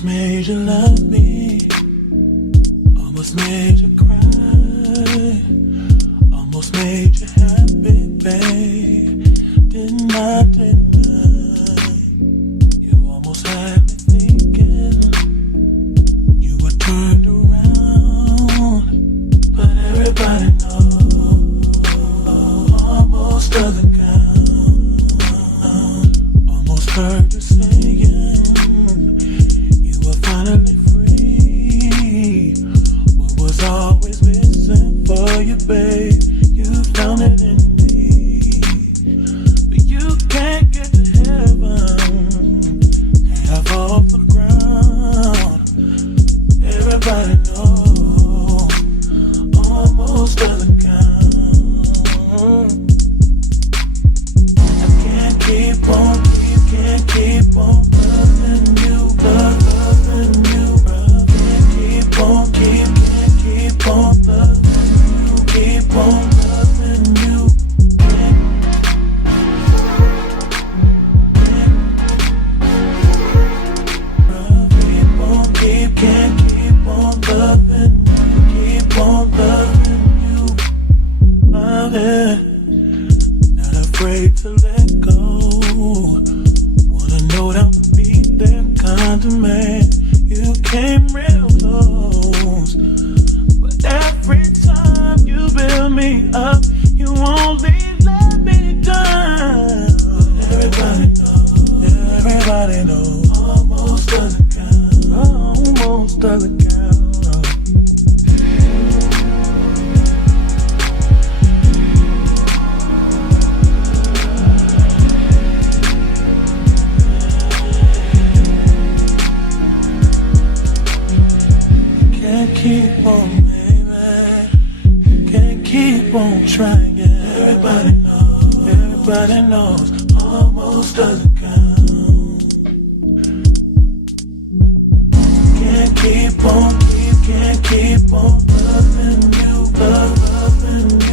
Almost made you love me, almost made you cry, almost made you happy, babe. Didn't I, didn't I? You almost had me thinking you were turned around, but everybody knows almost doesn't count. Almost heard you saying finally free. What was always missing for you, babe? You found it in me. But you can't get to heaven half off the ground. Everybody knows almost doesn't count. I can't keep on, can't keep on loving you, loving you, can't keep on, can't keep on loving you, keep on loving you. Can't keep on loving you, keep on loving you. Not afraid to let go. Wanna know that I'll be that kind of man. You came real close, but every time you build me up, you only let me down. Everybody knows, almost doesn't count, almost doesn't count. Can't keep on, baby. Can't keep on trying. Everybody knows, almost doesn't count. Can't keep on, can't keep on loving you, loving you.